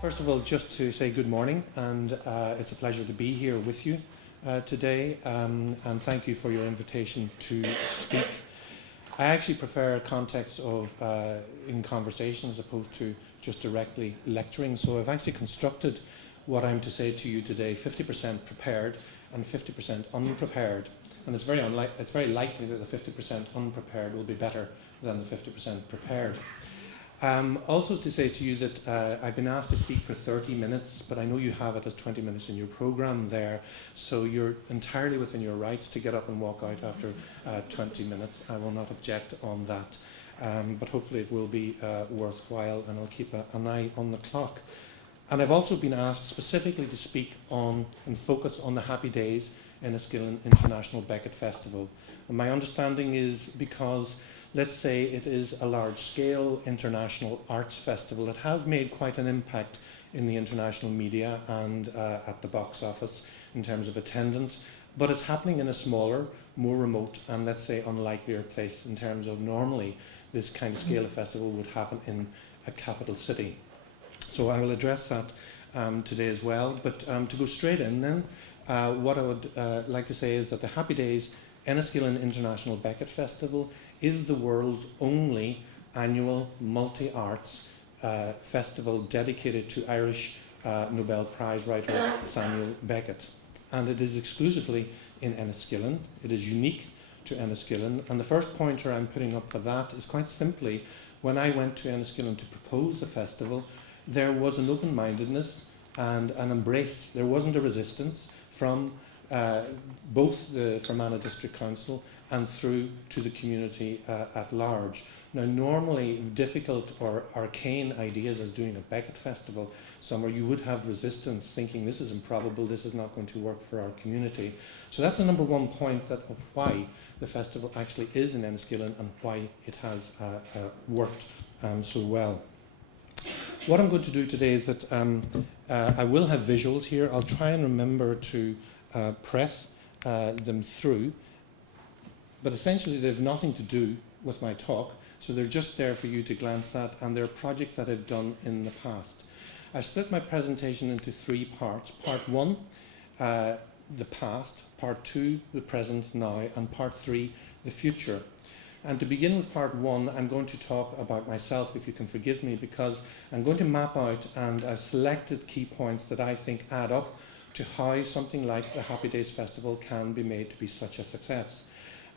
First of all, just to say good morning, and it's a pleasure to be here with you today, and thank you for your invitation to speak. I actually prefer a context of in conversation as opposed to just directly lecturing, so I've actually constructed what I'm to say to you today 50% prepared and 50% unprepared, and it's very likely that the 50% unprepared will be better than the 50% prepared. Also to say to you that I've been asked to speak for 30 minutes, but I know you have it as 20 minutes in your program there, so you're entirely within your rights to get up and walk out after 20 minutes. I will not object on that, but hopefully it will be worthwhile, and I'll keep an eye on the clock. And I've also been asked specifically to speak on and focus on the Happy Days Enniskillen International Beckett Festival. And my understanding is because, let's say, it is a large-scale international arts festival that has made quite an impact in the international media and at the box office in terms of attendance, but it's happening in a smaller, more remote and, let's say, unlikelier place in terms of normally this kind of scale of festival would happen in a capital city. So I will address that today as well, but to go straight in then, what I would like to say is that the Happy Days Enniskillen International Beckett Festival is the world's only annual multi-arts festival dedicated to Irish Nobel Prize writer Samuel Beckett. And it is exclusively in Enniskillen. It is unique to Enniskillen. And the first pointer I'm putting up for that is quite simply, when I went to Enniskillen to propose the festival, there was an open-mindedness and an embrace. There wasn't a resistance from both the Fermanagh District Council and through to the community at large. Now, normally difficult or arcane ideas as doing a Beckett Festival somewhere, you would have resistance thinking this is improbable, this is not going to work for our community. So that's the number one point of why the festival actually is in Enniskillen and why it has worked so well. What I'm going to do today is that I will have visuals here. I'll try and remember to press them through, but essentially they have nothing to do with my talk, so they're just there for you to glance at, and they're projects that I've done in the past. I split my presentation into three parts. Part one, the past; part two, the present now; and part three, the future. And to begin with part one, I'm going to talk about myself, if you can forgive me, because I'm going to map out and I've selected key points that I think add up to how something like the Happy Days Festival can be made to be such a success.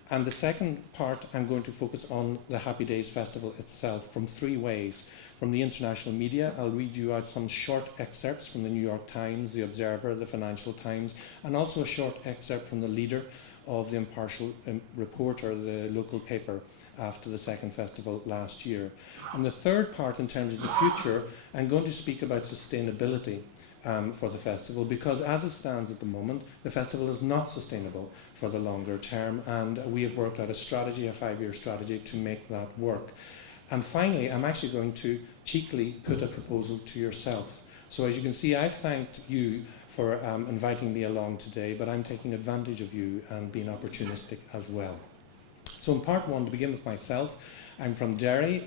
And the second part, I'm going to focus on the Happy Days Festival itself from three ways. From the international media, I'll read you out some short excerpts from the New York Times, the Observer, the Financial Times, and also a short excerpt from the leader of the Impartial Reporter, the local paper, after the second festival last year. And the third part, in terms of the future, I'm going to speak about sustainability for the festival, because as it stands at the moment, the festival is not sustainable for the longer term, and we have worked out a strategy, a 5-year strategy, to make that work. And finally, I'm actually going to cheekily put a proposal to yourself. So as you can see, I've thanked you for inviting me along today, but I'm taking advantage of you and being opportunistic as well. So in part one, to begin with myself, I'm from Derry.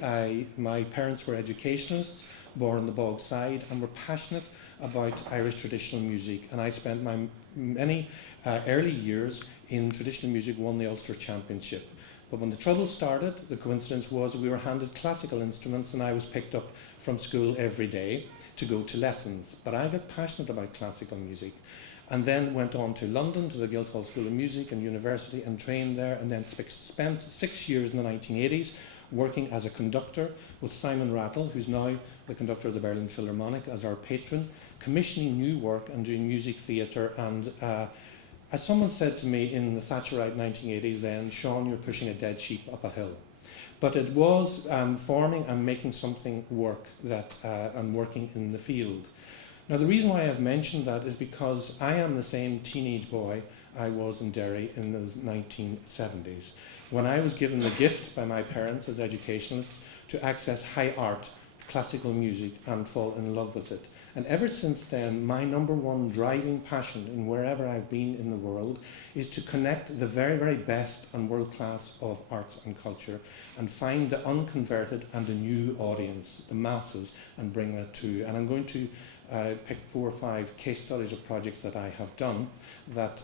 My parents were educationalists, born on the Bog Side, and were passionate about Irish traditional music. And I spent my many early years in traditional music, won the Ulster Championship. But when the trouble started, the coincidence was we were handed classical instruments, and I was picked up from school every day to go to lessons. But I got passionate about classical music, and then went on to London, to the Guildhall School of Music and University, and trained there, and then spent 6 years in the 1980s working as a conductor with Simon Rattle, who's now the conductor of the Berlin Philharmonic, as our patron, commissioning new work and doing music theatre. And as someone said to me in the Thatcherite 1980s then, Sean, you're pushing a dead sheep up a hill. But it was forming and making something work and working in the field. Now, the reason why I've mentioned that is because I am the same teenage boy I was in Derry in the 1970s, when I was given the gift by my parents as educationalists to access high art, classical music, and fall in love with it. And ever since then, my number one driving passion in wherever I've been in the world is to connect the very, very best and world class of arts and culture and find the unconverted and the new audience, the masses, and bring that to. And I'm going to pick 4 or 5 case studies of projects that I have done that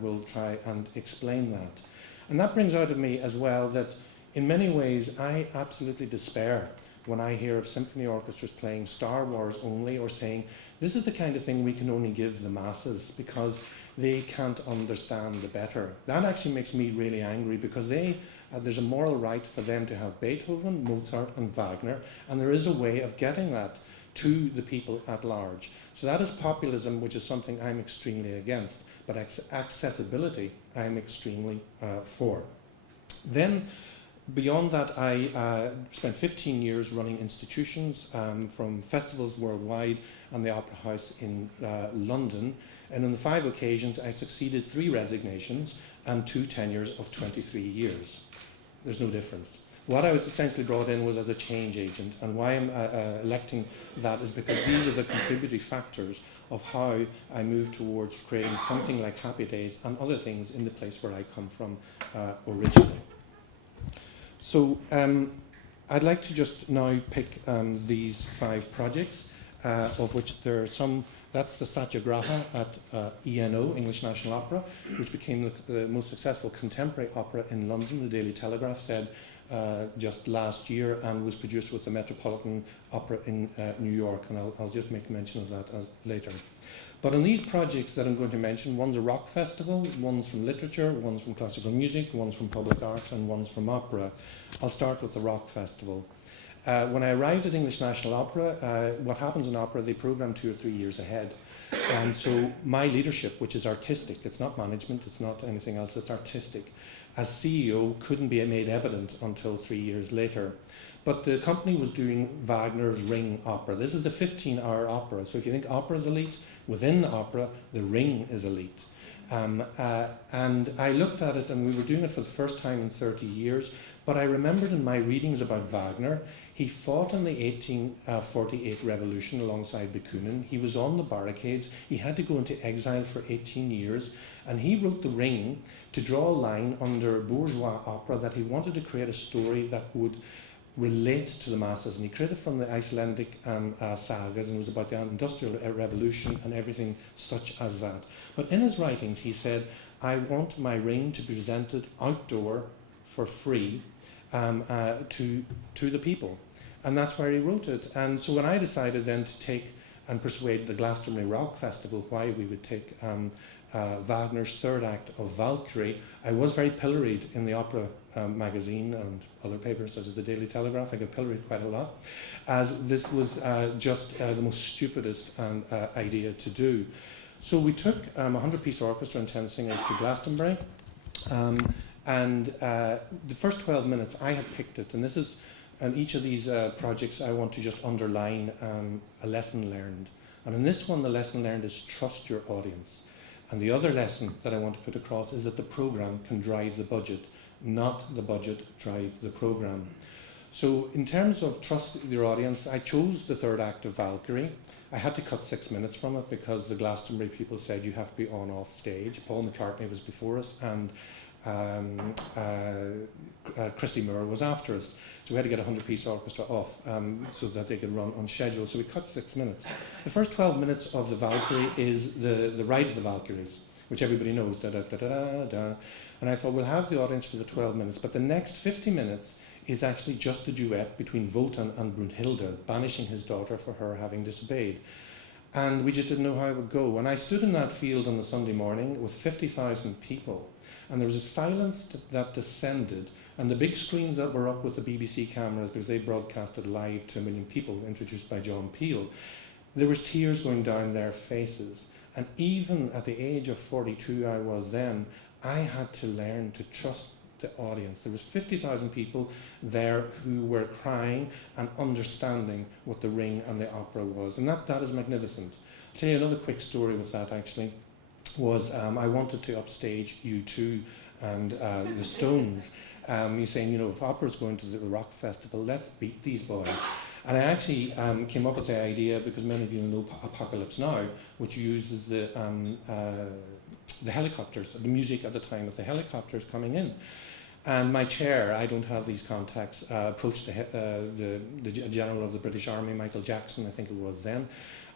will try and explain that. And that brings out of me as well that in many ways I absolutely despair when I hear of symphony orchestras playing Star Wars only, or saying this is the kind of thing we can only give the masses because they can't understand the better. That actually makes me really angry, because there's a moral right for them to have Beethoven, Mozart and Wagner, and there is a way of getting that to the people at large. So that is populism, which is something I'm extremely against, but accessibility I'm extremely for. Then beyond that, I spent 15 years running institutions, from festivals worldwide and the Opera House in London, and on the 5 occasions I succeeded 3 resignations and 2 tenures of 23 years. There's no difference. What I was essentially brought in was as a change agent, and why I'm electing that is because these are the contributory factors of how I moved towards creating something like Happy Days and other things in the place where I come from originally. So I'd like to just now pick these 5 projects, of which there are some. That's the Satyagraha at ENO, English National Opera, which became the most successful contemporary opera in London, the Daily Telegraph said just last year, and was produced with the Metropolitan Opera in New York, and I'll just make mention of that later. But on these projects that I'm going to mention, one's a rock festival, one's from literature, one's from classical music, one's from public art, and one's from opera. I'll start with the rock festival. When I arrived at English National Opera, what happens in opera, they program 2 or 3 years ahead. And so my leadership, which is artistic, it's not management, it's not anything else, it's artistic, as CEO couldn't be made evident until 3 years later. But the company was doing Wagner's Ring opera. This is the 15-hour opera. So if you think opera is elite, within opera, the Ring is elite. And I looked at it, and we were doing it for the first time in 30 years. But I remembered in my readings about Wagner, he fought in the 1848 revolution alongside Bakunin. He was on the barricades. He had to go into exile for 18 years. And he wrote The Ring to draw a line under bourgeois opera that he wanted to create a story that would relate to the masses. And he created from the Icelandic sagas, and it was about the Industrial Revolution and everything such as that. But in his writings, he said, I want my Ring to be presented outdoor for free to the people. And that's where he wrote it. And so when I decided then to take and persuade the Glastonbury Rock Festival why we would take Wagner's 3rd act of Valkyrie, I was very pilloried in the opera magazine and other papers such as the Daily Telegraph. I got pilloried quite a lot, as this was just the most stupidest idea to do. So we took a 100-piece orchestra and 10 singers to Glastonbury, and the first 12 minutes I had picked it, and this is, and each of these projects I want to just underline a lesson learned. And in this one, the lesson learned is trust your audience. And the other lesson that I want to put across is that the program can drive the budget, not the budget drive the program. So in terms of trust your audience, I chose the 3rd act of Valkyrie. I had to cut 6 minutes from it because the Glastonbury people said you have to be on off stage. Paul McCartney was before us, and Christy Moore was after us. So we had to get a 100-piece orchestra off so that they could run on schedule. So we cut 6 minutes. The first 12 minutes of the Valkyrie is the Ride of the Valkyries, which everybody knows. Da, da, da, da, da, da. And I thought we'll have the audience for the 12 minutes, but the next 50 minutes is actually just a duet between Wotan and Brunhilde, banishing his daughter for her having disobeyed. And we just didn't know how it would go. And I stood in that field on the Sunday morning with 50,000 people, and there was a silence that descended, and the big screens that were up with the BBC cameras, because they broadcasted live to 1 million people, introduced by John Peel, there was tears going down their faces. And even at the age of 42 I was then, I had to learn to trust the audience. There was 50,000 people there who were crying and understanding what the Ring and the opera was. And that is magnificent. I'll tell you another quick story with that, actually, was I wanted to upstage U2 and the Stones. He's saying, you know, if opera's going to the rock festival, let's beat these boys. And I actually came up with the idea because many of you know Apocalypse Now, which uses the helicopters, the music at the time of the helicopters coming in. And my chair, I don't have these contacts, approached the General of the British Army, Michael Jackson, I think it was then,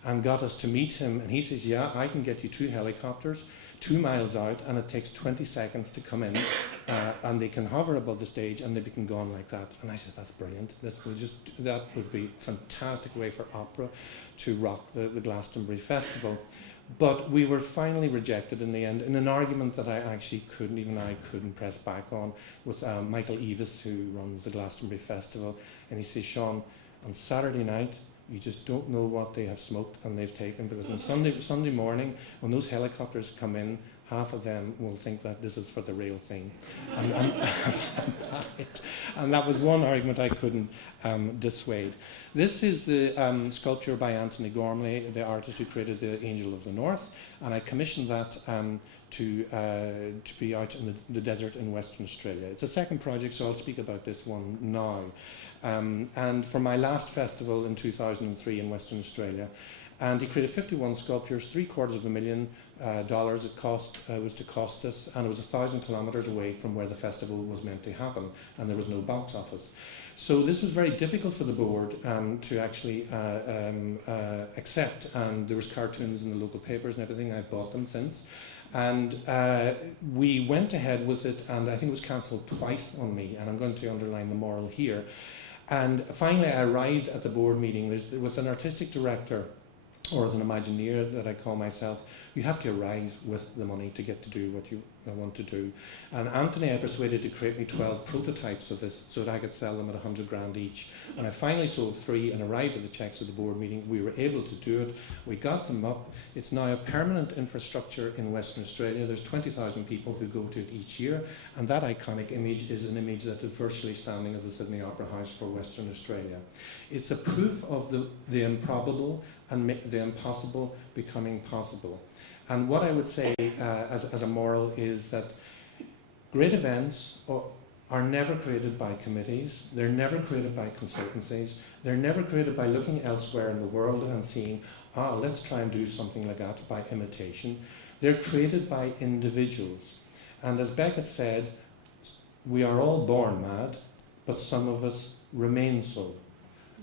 and got us to meet him. And he says, yeah, I can get you 2 helicopters, 2 miles out, and it takes 20 seconds to come in, and they can hover above the stage and they can go on like that. And I said, that's brilliant. That would be a fantastic way for opera to rock the Glastonbury Festival. But we were finally rejected in the end in an argument that I actually couldn't press back on with Michael Eavis, who runs the Glastonbury Festival. And he says, Sean, on Saturday night, you just don't know what they have smoked and they've taken, because on Sunday morning, when those helicopters come in, half of them will think that this is for the real thing. And that was one argument I couldn't dissuade. This is the sculpture by Anthony Gormley, the artist who created the Angel of the North, and I commissioned that to be out in the desert in Western Australia. It's a second project, so I'll speak about this one now. And for my last festival in 2003 in Western Australia, and he created 51 sculptures, $750,000 it was to cost us, and it was 1,000 kilometres away from where the festival was meant to happen, and there was no box office. So this was very difficult for the board to actually accept, and there was cartoons in the local papers and everything. I've bought them since. And we went ahead with it, and I think it was cancelled twice on me, and I'm going to underline the moral here. And finally I arrived at the board meeting with an artistic director, or as an Imagineer that I call myself. You have to arrive with the money to get to do what you want to do. And Anthony I persuaded to create me 12 prototypes of this so that I could sell them at $100,000 each. And I finally sold 3 and arrived at the checks at the board meeting. We were able to do it. We got them up. It's now a permanent infrastructure in Western Australia. There's 20,000 people who go to it each year. And that iconic image is an image that is virtually standing as the Sydney Opera House for Western Australia. It's a proof of the improbable and the impossible becoming possible. And what I would say as a moral is that great events are never created by committees, they're never created by consultancies, they're never created by looking elsewhere in the world and seeing, let's try and do something like that by imitation. They're created by individuals. And as Beckett said, we are all born mad, but some of us remain so.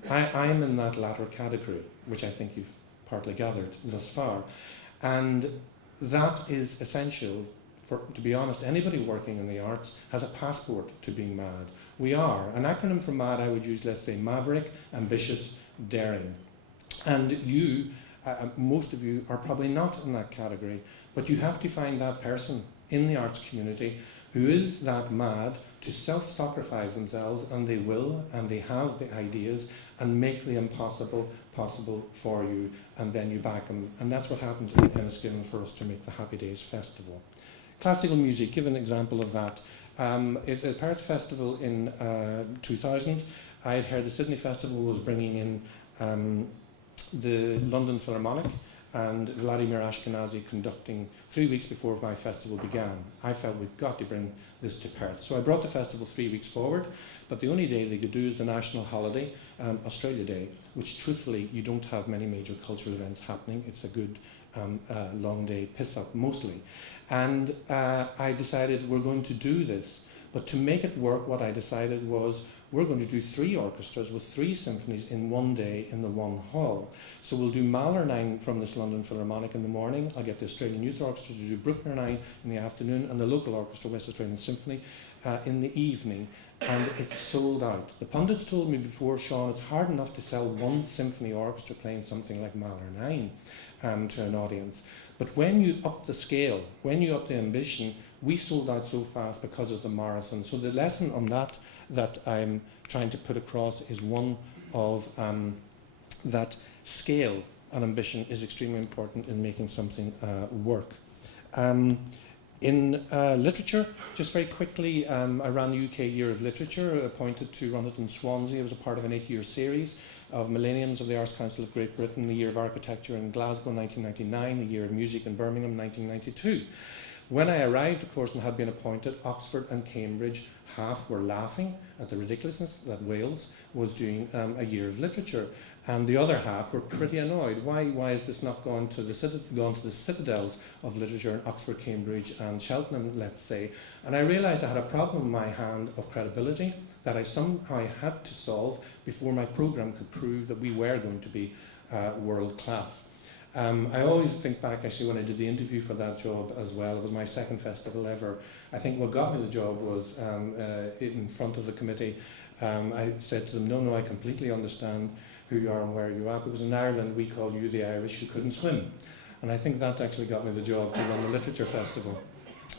I am in that latter category, which I think you've partly gathered thus far. And that is essential for, to be honest, anybody working in the arts has a passport to being mad. We are. An acronym for MAD I would use, let's say, maverick, ambitious, daring. And you, most of you, are probably not in that category, but you have to find that person in the arts community who is that mad to self-sacrifice themselves, and they will, and they have the ideas, and make the impossible possible for you, and then you back them. And that's what happened in Enniskillen for us to make the Happy Days Festival. Classical music, give an example of that. At the Paris Festival in 2000, I had heard the Sydney Festival was bringing in the London Philharmonic, and Vladimir Ashkenazy conducting 3 weeks before my festival began. I felt we've got to bring this to Perth. So I brought the festival 3 weeks forward, but the only day they could do is the national holiday, Australia Day, which truthfully you don't have many major cultural events happening. It's a good long day piss-up mostly. And I decided we're going to do this. But to make it work, what I decided was we're going to do 3 orchestras with 3 symphonies in one day in the one hall. So we'll do Mahler 9 from this London Philharmonic in the morning. I'll get the Australian Youth Orchestra to do Bruckner 9 in the afternoon, and the local orchestra, West Australian Symphony, in the evening. And it's sold out. The pundits told me before, Sean, it's hard enough to sell 1 symphony orchestra playing something like Mahler 9 to an audience. But when you up the scale, when you up the ambition, we sold out so fast because of the marathon. So the lesson on that I'm trying to put across is one of that scale and ambition is extremely important in making something work. In literature, just very quickly, I ran the UK Year of Literature, appointed to run it in Swansea. It was a part of an 8-year series of Millenniums of the Arts Council of Great Britain, the Year of Architecture in Glasgow, 1999, the Year of Music in Birmingham, 1992. When I arrived, of course, and had been appointed, Oxford and Cambridge, half were laughing at the ridiculousness that Wales was doing a year of literature, and the other half were pretty annoyed. Why is this not gone to the citadels of literature in Oxford, Cambridge and Cheltenham, let's say? And I realised I had a problem in my hand of credibility that I somehow had to solve before my programme could prove that we were going to be world class. I always think back, actually, when I did the interview for that job as well. It was my second festival ever. I think what got me the job was in front of the committee, I said to them, no, I completely understand who you are and where you are, because in Ireland we call you the Irish who couldn't swim. And I think that actually got me the job to run the literature festival.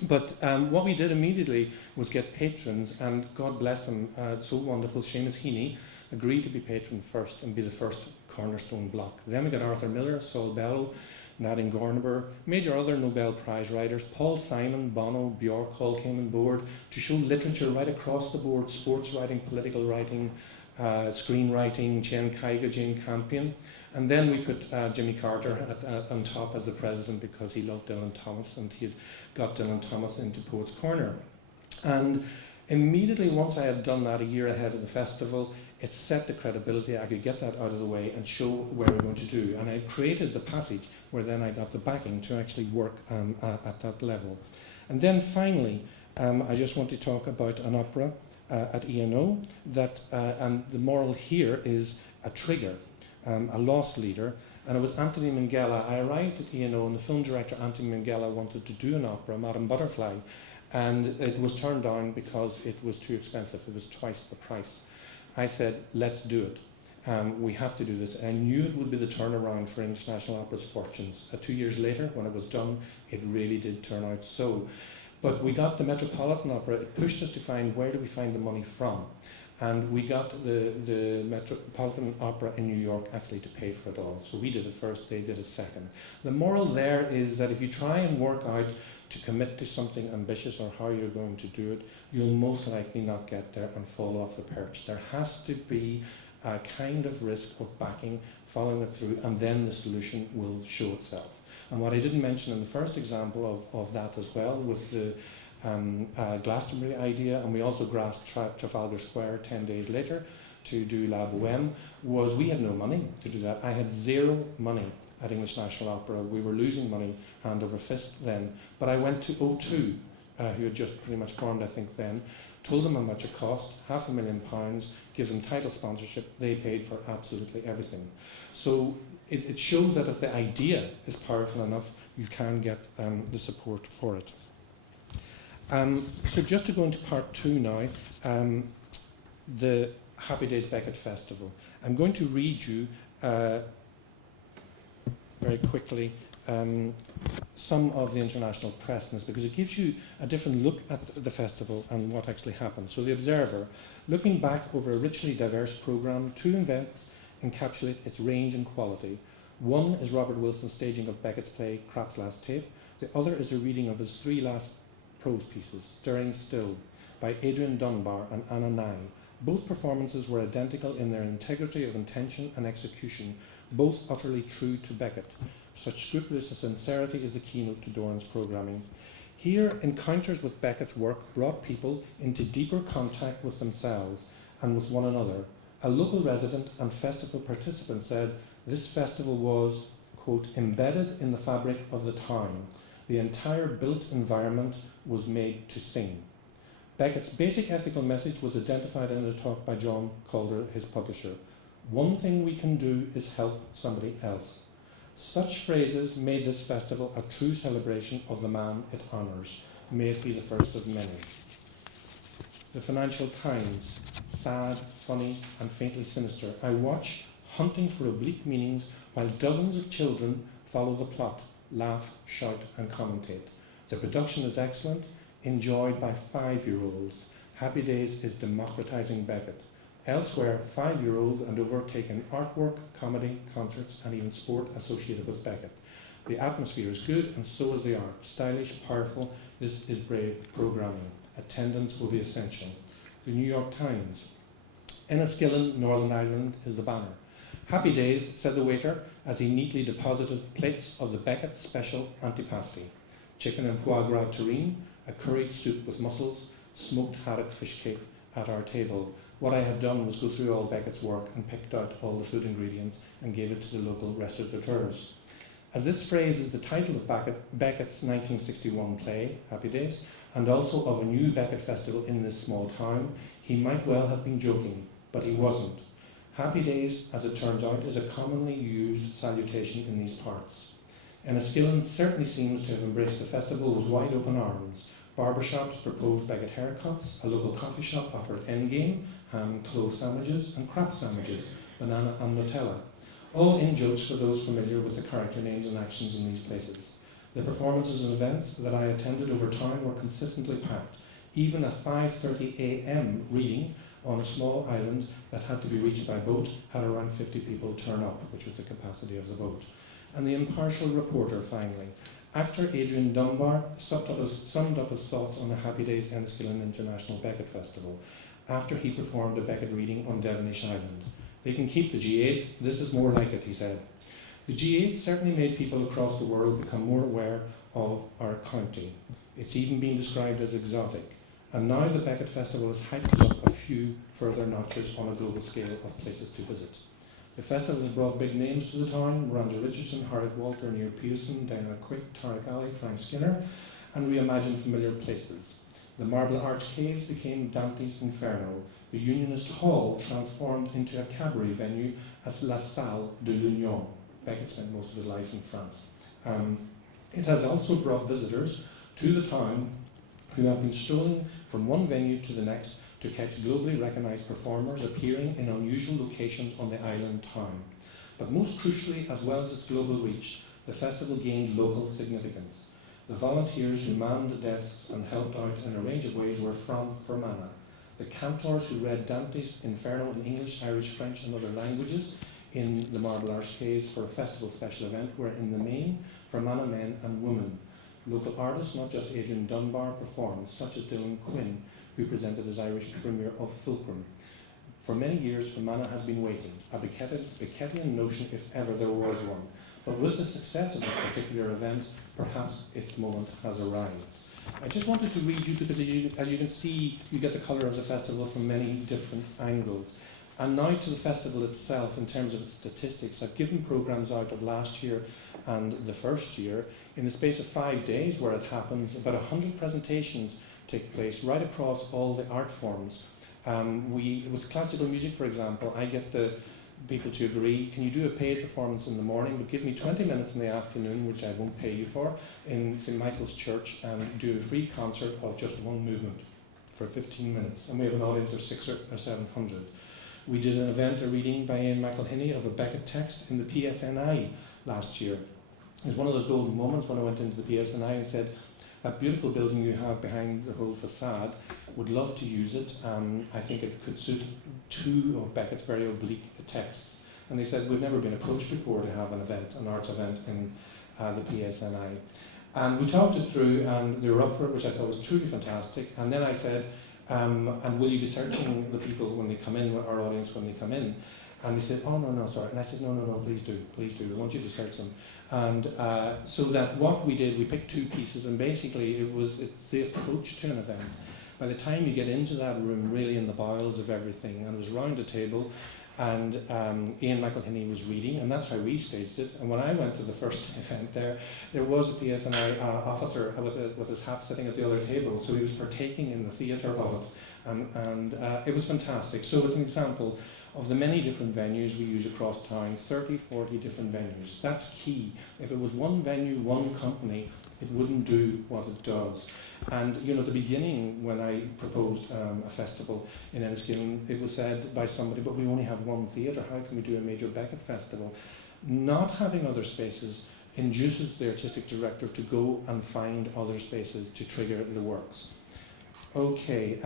But what we did immediately was get patrons, and God bless him, so wonderful, Seamus Heaney agreed to be patron first and be the first cornerstone block. Then we got Arthur Miller, Saul Bellow, Nadine Gornaber, major other Nobel Prize writers, Paul Simon, Bono, Bjork, all came on board to show literature right across the board, sports writing, political writing, screenwriting, Jen Kaiga, Jane Campion. And then we put Jimmy Carter on top as the president because he loved Dylan Thomas, and he had got Dylan Thomas into Poets' Corner. And immediately once I had done that a year ahead of the festival, it set the credibility. I could get that out of the way and show where we're going to do. And I created the passage where then I got the backing to actually work at that level. And then finally, I just want to talk about an opera at ENO that, and the moral here is a trigger, a loss leader, and it was Anthony Minghella. I arrived at ENO and the film director Anthony Minghella wanted to do an opera, Madame Butterfly, and it was turned down because it was too expensive. It was twice the price. I said, let's do it. We have to do this. I knew it would be the turnaround for English National Opera's fortunes. 2 years later, when it was done, it really did turn out so. But we got the Metropolitan Opera. It pushed us to find where do we find the money from. And we got the Metropolitan Opera in New York actually to pay for it all. So we did it first, they did it second. The moral there is that if you try and work out to commit to something ambitious or how you're going to do it, you'll most likely not get there and fall off the perch. There has to be a kind of risk of backing, following it through, and then the solution will show itself. And what I didn't mention in the first example of that as well was the Glastonbury idea, and we also grasped Trafalgar Square 10 days later to do La Bohème, was we had no money to do that. I had zero money at English National Opera. We were losing money hand over fist then. But I went to O2, who had just pretty much formed, I think then, told them how much it cost, £500,000, give them title sponsorship. They paid for absolutely everything. So it shows that if the idea is powerful enough, you can get the support for it. So just to go into part two now, the Happy Days Beckett Festival. I'm going to read you very quickly some of the international press in this, because it gives you a different look at the festival and what actually happened. So the Observer, looking back over a richly diverse programme, 2 events encapsulate its range and quality. One is Robert Wilson's staging of Beckett's play Krapp's Last Tape. The other is a reading of his 3 last prose pieces, Stirring Still, by Adrian Dunbar and Anna Nye. Both performances were identical in their integrity of intention and execution, both utterly true to Beckett. Such scrupulous sincerity is the keynote to Doran's programming. Here, encounters with Beckett's work brought people into deeper contact with themselves and with one another. A local resident and festival participant said this festival was, quote, embedded in the fabric of the town. The entire built environment was made to sing. Beckett's basic ethical message was identified in a talk by John Calder, his publisher. One thing we can do is help somebody else. Such phrases made this festival a true celebration of the man it honours. May it be the first of many. The Financial Times, sad, funny, and faintly sinister. I watch, hunting for oblique meanings, while dozens of children follow the plot, laugh, shout, and commentate. The production is excellent, enjoyed by 5-year-olds. Happy Days is democratising Beckett. Elsewhere, 5-year-olds and over taken artwork, comedy, concerts, and even sport associated with Beckett. The atmosphere is good, and so is the art. Stylish, powerful, this is brave programming. Attendance will be essential. The New York Times. Enniskillen, Northern Ireland is the banner. Happy Days, said the waiter, as he neatly deposited plates of the Beckett special antipasti. chicken and foie gras terrine, a curried soup with mussels, smoked haddock fish cake at our table. What I had done was go through all Beckett's work and picked out all the food ingredients and gave it to the local restaurateurs. As this phrase is the title of Beckett's 1961 play, Happy Days, and also of a new Beckett festival in this small town, he might well have been joking, but he wasn't. Happy Days, as it turns out, is a commonly used salutation in these parts. Enniskillen certainly seems to have embraced the festival with wide open arms. Barbershops proposed Beckett haircuts, a local coffee shop offered endgame, ham clove sandwiches, and crap sandwiches, banana and Nutella. All in-jokes for those familiar with the character names and actions in these places. The performances and events that I attended over time were consistently packed. Even a 5:30 a.m. reading on a small island that had to be reached by boat had around 50 people turn up, which was the capacity of the boat. And the impartial reporter, finally. Actor Adrian Dunbar summed up his thoughts on the Happy Days Enniskillen International Beckett Festival after he performed a Beckett reading on Devonish Island. They can keep the G8, this is more like it, he said. The G8 certainly made people across the world become more aware of our county. It's even been described as exotic. And now the Beckett Festival has hiked up a few further notches on a global scale of places to visit. The festival has brought big names to the town: Miranda Richardson, Harriet Walter, Neil Pearson, Diana Quick, Tarek Ali, Frank Skinner, and reimagined familiar places. The Marble Arch Caves became Dante's Inferno. The Unionist Hall transformed into a cabaret venue as La Salle de l'Union. Beckett spent most of his life in France. It has also brought visitors to the town who have been strolling from one venue to the next to catch globally recognised performers appearing in unusual locations on the island town. But most crucially, as well as its global reach, the festival gained local significance. The volunteers who manned the desks and helped out in a range of ways were from Fermanagh. The cantors who read Dante's Inferno in English, Irish, French and other languages in the Marble Arch Caves for a festival special event were in the main Fermanagh men and women. Local artists, not just Adrian Dunbar, performed, such as Dylan Quinn, who presented as Irish Premier of Fulcrum. For many years, Fermanagh has been waiting, a Beckettian notion if ever there was one. But with the success of this particular event, perhaps its moment has arrived. I just wanted to read you because as you can see, you get the colour of the festival from many different angles. And now to the festival itself, in terms of its statistics, I've given programmes out of last year and the first year. In the space of 5 days where it happens, about 100 presentations take place right across all the art forms. With classical music, for example, I get the people to agree, can you do a paid performance in the morning, but give me 20 minutes in the afternoon, which I won't pay you for, in St. Michael's Church, and do a free concert of just one movement for 15 minutes. And we have an audience of 600 or 700. We did an event, a reading by Ian McElhinney of a Beckett text in the PSNI last year. It was one of those golden moments when I went into the PSNI and said, that beautiful building you have behind the whole facade, would love to use it. I think it could suit 2 of Beckett's very oblique texts. And they said, we've never been approached before to have an event, an arts event in the PSNI. And we talked it through, and they were up for it, which I thought was truly fantastic. And then I said, and will you be searching the people when they come in, our audience when they come in? And they said, oh, no, sorry. And I said, no, please do. I want you to search them. And so that what we did, we picked 2 pieces, and basically it's the approach to an event. By the time you get into that room, really in the bowels of everything, and it was round a table, and Ian McElhinney was reading, and that's how we staged it. And when I went to the first event there was a PSNI officer with his hat sitting at the other table, so he was partaking in the theatre of it, and it was fantastic. So it's an example of the many different venues we use across town, 30, 40 different venues. That's key. If it was one venue, one company, it wouldn't do what it does. And at the beginning, when I proposed a festival in Enniskillen, it was said by somebody, but we only have one theatre, how can we do a major Beckett festival? Not having other spaces induces the artistic director to go and find other spaces to trigger the works. Okay,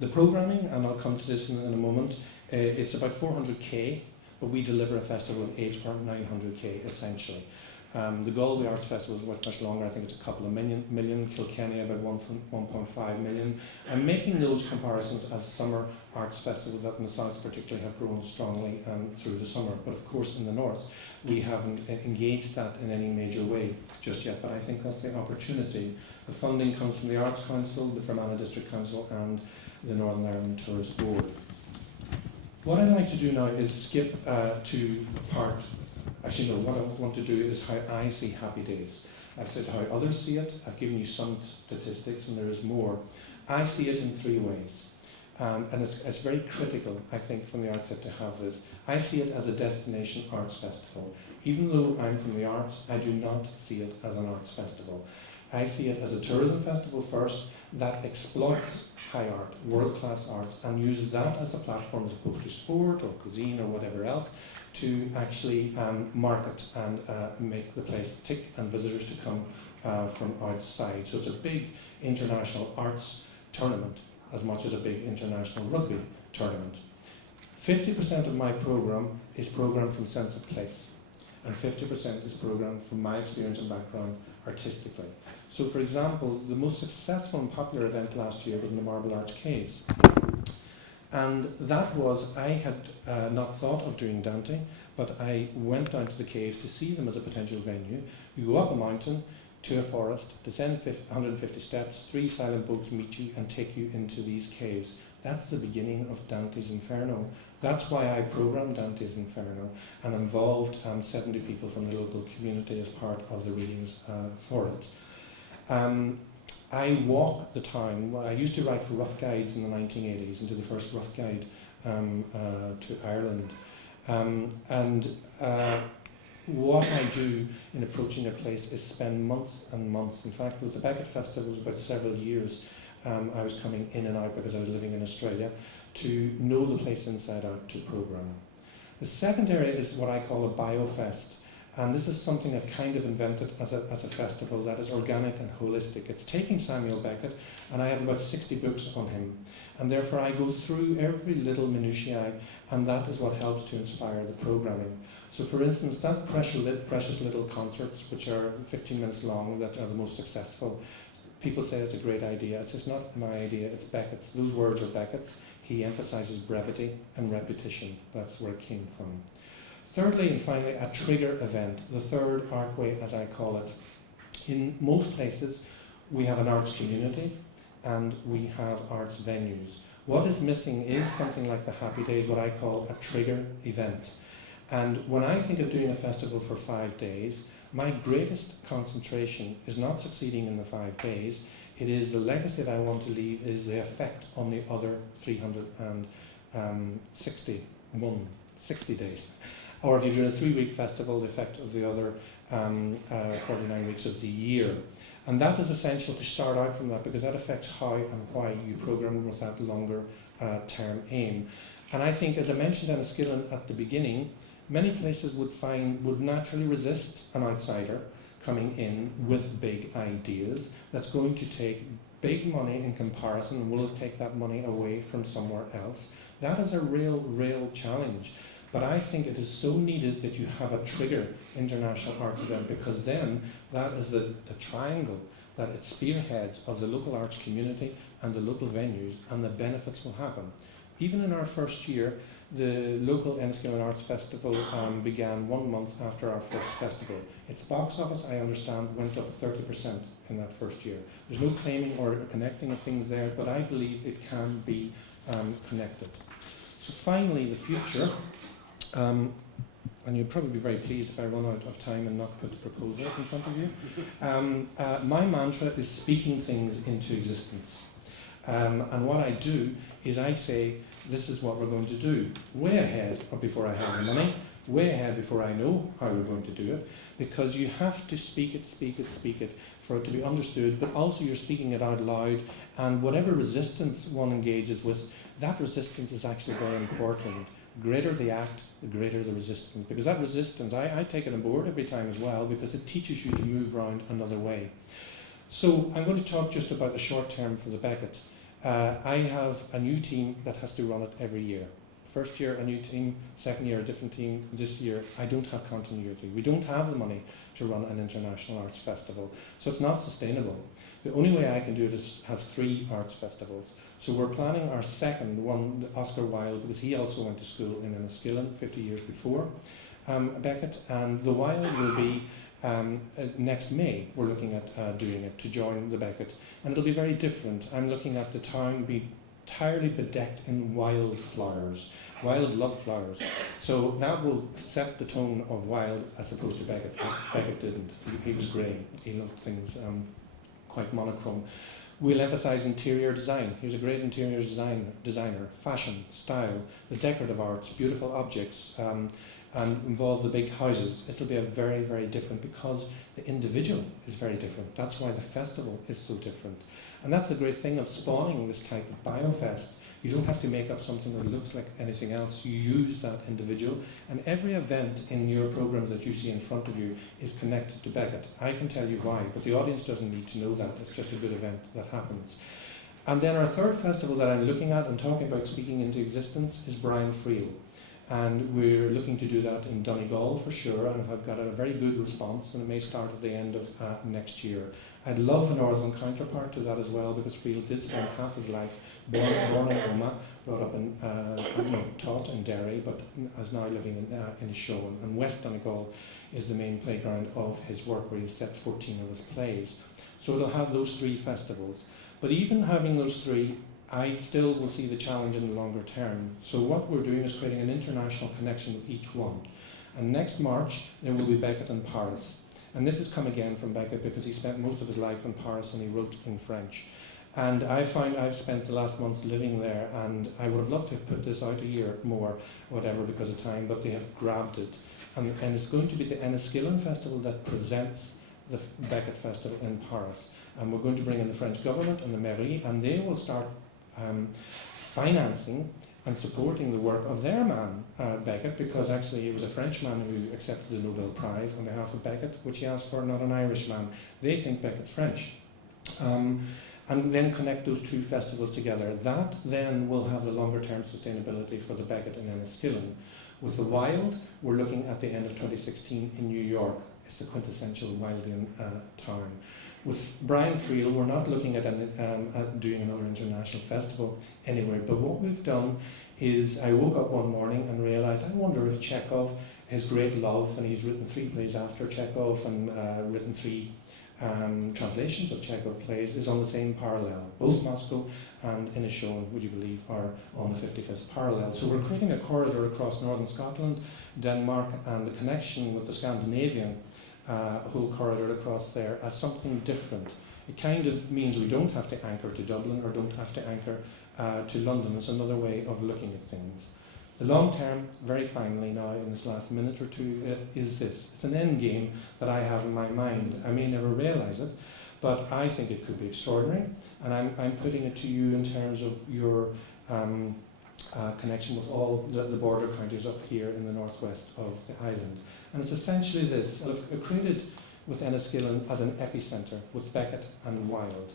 the programming, and I'll come to this in a moment, it's about 400k, but we deliver a festival of 800 or 900k essentially. The Galway Arts Festival is much longer. I think it's a couple of million. Kilkenny about 1.5 million. And making those comparisons as summer arts festivals that in the south particularly have grown strongly through the summer. But of course in the north we haven't engaged that in any major way just yet. But I think that's the opportunity. The funding comes from the Arts Council, the Fermanagh District Council and the Northern Ireland Tourist Board. What I'd like to do now is skip to a part. Actually, no, what I want to do is how I see Happy Days. I've said how others see it. I've given you some statistics, and there is more. I see it in three ways. And it's very critical, I think, from the outset to have this. I see it as a destination arts festival. Even though I'm from the arts, I do not see it as an arts festival. I see it as a tourism festival first that exploits high art, world-class arts, and uses that as a platform as opposed to sport or cuisine or whatever else to actually market and make the place tick and visitors to come from outside. So it's a big international arts tournament as much as a big international rugby tournament. 50% of my programme is programmed from sense of place, and 50% is programmed from my experience and background artistically. So for example, the most successful and popular event last year was in the Marble Arch Caves. And that was, I had not thought of doing Dante, but I went down to the caves to see them as a potential venue. You go up a mountain to a forest, descend 150 steps, 3 silent boats meet you and take you into these caves. That's the beginning of Dante's Inferno. That's why I programmed Dante's Inferno and involved 70 people from the local community as part of the readings for it. I walk the town. Well, I used to write for Rough Guides in the 1980s, into the first Rough Guide to Ireland. What I do in approaching a place is spend months and months. In fact, with the Beckett Festival, it was about several years. I was coming in and out because I was living in Australia to know the place inside out to program. The second area is what I call a biofest. And this is something I've kind of invented as a festival that is organic and holistic. It's taking Samuel Beckett, and I have about 60 books on him. And therefore I go through every little minutiae, and that is what helps to inspire the programming. So for instance, that precious little concerts, which are 15 minutes long, that are the most successful, people say it's a great idea. It's just not my idea, it's Beckett's. Those words are Beckett's. He emphasizes brevity and repetition. That's where it came from. Thirdly and finally, a trigger event, the third archway as I call it. In most places we have an arts community and we have arts venues. What is missing is something like the Happy Days, what I call a trigger event. And when I think of doing a festival for 5 days, my greatest concentration is not succeeding in the 5 days, it is the legacy that I want to leave is the effect on the other 360 days. Or if you're doing a 3-week festival, the effect of the other 49 weeks of the year. And that is essential to start out from that because that affects how and why you program with that longer term aim. And I think, as I mentioned in Enniskillen at the beginning, many places would naturally resist an outsider coming in with big ideas that's going to take big money in comparison, and will it take that money away from somewhere else? That is a real challenge. But I think it is so needed that you have a trigger international arts event, because then that is the triangle that it spearheads of the local arts community and the local venues, and the benefits will happen. Even in our first year, the local Enniskillen Arts Festival began 1 month after our first festival. Its box office, I understand, went up 30% in that first year. There's no claiming or connecting of things there, but I believe it can be connected. So finally, the future. And you'd probably be very pleased if I run out of time and not put the proposal in front of you. My mantra is speaking things into existence. And what I do is I say, this is what we're going to do, way ahead of before I have the money, way ahead before I know how we're going to do it, because you have to speak it for it to be understood, but also you're speaking it out loud, and whatever resistance one engages with, that resistance is actually very important. The greater the act, the greater the resistance. Because that resistance, I take it on board every time as well, because it teaches you to move around another way. So I'm going to talk just about the short term for the Beckett. I have a new team that has to run it every year. First year a new team, second year a different team, this year I don't have continuity. We don't have the money to run an international arts festival, so it's not sustainable. The only way I can do it is have 3 arts festivals. So we're planning our second one, Oscar Wilde, because he also went to school in Enniskillen 50 years before Beckett, and the Wilde will be next May. We're looking at doing it to join the Beckett, and it'll be very different. I'm looking at the town be entirely bedecked in wild flowers. Wilde loved flowers, so that will set the tone of Wilde as opposed to Beckett. Beckett didn't. He was grey. He loved things quite monochrome. We'll emphasise interior design. He was a great interior designer, fashion, style, the decorative arts, beautiful objects, and involve the big houses. It'll be a very, very different, because the individual is very different. That's why the festival is so different. And that's the great thing of spawning this type of biofest. You don't have to make up something that looks like anything else. You use that individual, and every event in your programs that you see in front of you is connected to Beckett. I can tell you why, but the audience doesn't need to know that. It's just a good event that happens. And then our third festival that I'm looking at and talking about speaking into existence is Brian Friel. And we're looking to do that in Donegal for sure, and I've got a very good response, and it may start at the end of next year. I'd love a northern counterpart to that as well, because Friel did spend half his life born in Omagh, brought up in, taught in Derry, but is now living in Inishowen. And West Donegal is the main playground of his work, where he set 14 of his plays. So it'll have those 3 festivals. But even having those 3, I still will see the challenge in the longer term. So what we're doing is creating an international connection with each one. And next March, there will be Beckett in Paris. And this has come again from Beckett, because he spent most of his life in Paris and he wrote in French. And I find I've spent the last months living there, and I would have loved to have put this out a year more, whatever, because of time, but they have grabbed it. And it's going to be the Enniskillen Festival that presents the Beckett Festival in Paris. And we're going to bring in the French government and the mairie, and they will start financing and supporting the work of their man, Beckett, because actually it was a Frenchman who accepted the Nobel Prize on behalf of Beckett, which he asked for, not an Irishman. They think Beckett's French. And then connect those 2 festivals together. That then will have the longer term sustainability for the Beckett in Enniskillen. With the Wilde, we're looking at the end of 2016 in New York. It's the quintessential Wildean town. With Brian Friel, we're not looking at doing another international festival anywhere, but what we've done is I woke up one morning and realised, I wonder if Chekhov, his great love, and he's written 3 plays after Chekhov and written 3 translations of Chekhov plays, is on the same parallel. Both Moscow and Inishowen, would you believe, are on the 55th parallel. So we're creating a corridor across northern Scotland, Denmark, and the connection with the Scandinavian whole corridor across there as something different. It kind of means we don't have to anchor to Dublin or don't have to anchor to London. It's another way of looking at things. The long term, very finally now in this last minute or two, is this. It's an end game that I have in my mind. I may never realise it, but I think it could be extraordinary, and I'm putting it to you in terms of your connection with all the border counties up here in the northwest of the island. And it's essentially this. I've created with Enniskillen as an epicentre with Beckett and Wilde.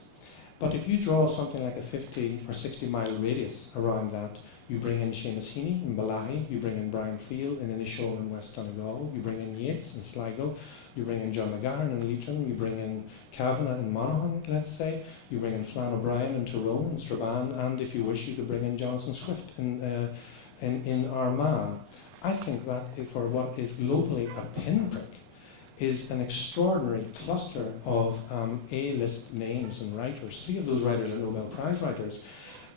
But if you draw something like a 50 or 60 mile radius around that, you bring in Seamus Heaney in Balahi, you bring in Brian Friel in Inishowen in West Donegal, you bring in Yeats in Sligo, you bring in John McGahern in Leitrim, you bring in Kavanagh in Monaghan, let's say, you bring in Flann O'Brien in Tyrone, in Strabane, and if you wish you could bring in Jonathan Swift in Armagh. I think that for what is globally a pinprick is an extraordinary cluster of A-list names and writers. 3 of those writers are Nobel Prize writers.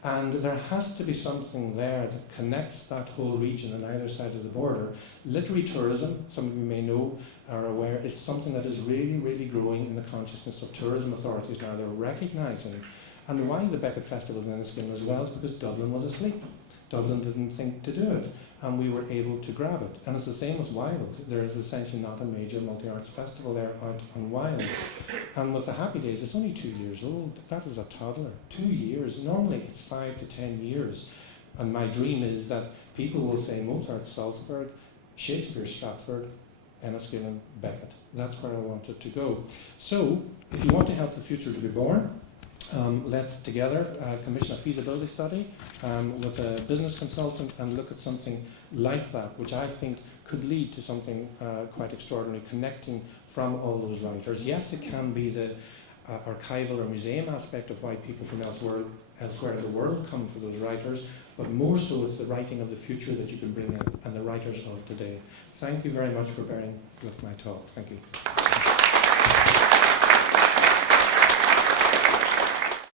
And there has to be something there that connects that whole region on either side of the border. Literary tourism, some of you may know, are aware, is something that is really, really growing in the consciousness of tourism authorities now. They're recognising. And why the Beckett Festival in Enniskillen as well is because Dublin was asleep. Dublin didn't think to do it, and we were able to grab it. And it's the same with Wilde. There is essentially not a major multi-arts festival there out on Wilde. And with the Happy Days, it's only 2 years old. That is a toddler. 2 years. Normally it's 5 to 10 years. And my dream is that people will say Mozart, Salzburg, Shakespeare, Stratford, Enniskillen, Beckett. That's where I want it to go. So, if you want to help the future to be born, let's together commission a feasibility study with a business consultant and look at something like that, which I think could lead to something quite extraordinary, connecting from all those writers. Yes, it can be the archival or museum aspect of why people from elsewhere in the world come for those writers, but more so it's the writing of the future that you can bring in and the writers of today. Thank you very much for bearing with my talk. Thank you.